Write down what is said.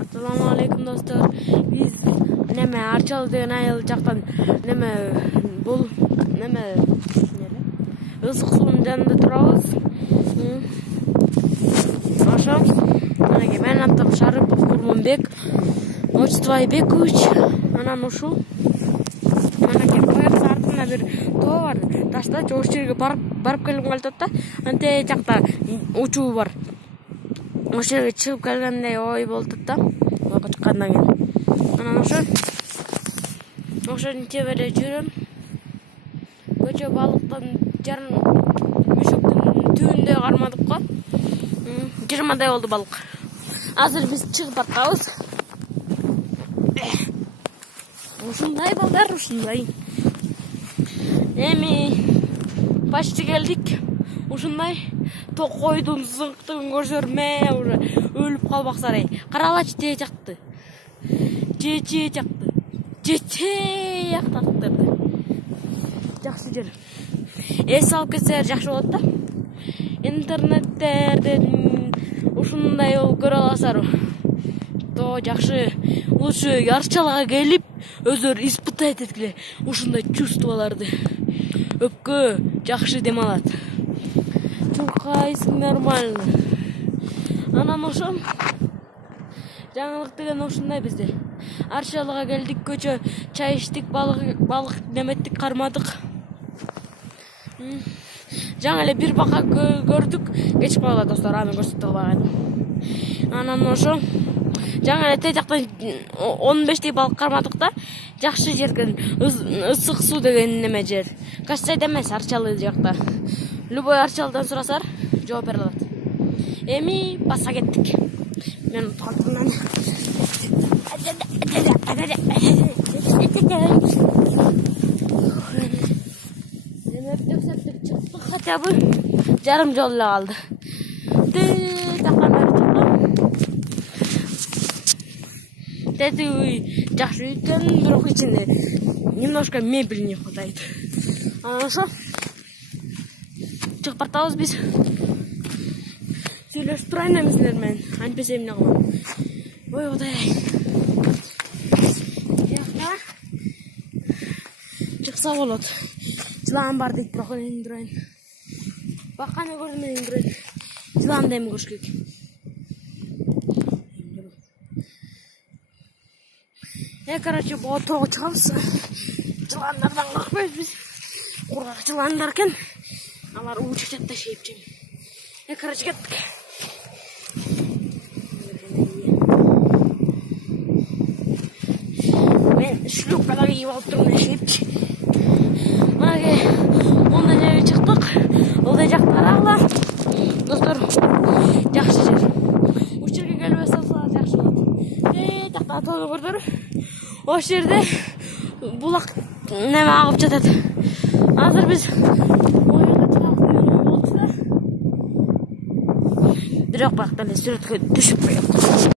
Assalamu alaikum dostlar. Biz Arçal деген айыл жактан бул ысык суунун жанында турабыз. Ошо менин атым Шарипов Курманбек, отчество Айбекович. Анан ушул кояк артында бир тоо бар. Таштачы ошол жерге барып келгим келип да. Анте жакта учуу бар. Ошол жерге чыгып келгендей ой болду да. Ойго чыккандан кийин. Анан ошонун чебере жүрөм. Көчө балыктан жарым мүшөктүн түбүндө кармадык го. 20 болду балык. Азыр биз чыгып барабыз. Ушундай балдар, ушундай. Эми почти келдик. Ушундай токойдун зыңктыгын көрсөрмө уже өлүп калбак сарай. Каралачы же жакты. Же жакты. Жактакты. Жакшы жер. Эс алып кетсеңер жакшы болот да. Интернеттерден ушундай көрө аласыздар. То жакшы. Лучше Арчалга келип өздөрү испытать эткиле ушундай чувстволорду. Өпкө жакшы дем алат. Чуркайсың нормально. Анан ошо жаңылык деген ушундай бизде. Арчалга келдик, көчө чай иштик, балык неметтик, кармадык. Жаңы эле бир бака көрдүк, кечип калган достор, аны көрсөтө албаган. Анан ошо жаңы эле те жактан 15 балык кармадык да. Жакшы жерден ысык суу деген неме жер. Кастайда эмес, Арчалы жакта. Любой Арчалдан сурасар, жооп бере алат. Эми баса кеттик. Мен калтымдан. Чыктык хотя бы жарым жол эле калды. Жакшы экен, бирок ичинде немножко мебель не хватает. Анан ошо чыгып бартабыз биз. Сүйлөшүп турайын эми силер менен. Антпесе эмне кылам? Ой, Кудай. Жакта чыкса болот. Жылан бар дейт, бирок индирейин. Баканы көрдүм, индирейин. Жыланды эми көрүш керек. Короче, бул тоого чыгабыз. Жыландардан коркпойбуз биз. Кургак жыландар экен. Алар учат да шейипчи. Короче, кеттик. Мен шлюпкада кийип алып турмун, шейипчи. Мына ондан жерге чыктык. Олдай жакты карагыла. Достор, жакшы жер. Ушул жерге келбей салсалар жакшы болот. Жакта тоону көрдүр. Ошол жерде булак неме агып жатат. Азыр биз оюнга чыгабыз деген болчу да. Бирок бакта эле сүрөткө түшүп коёбуз.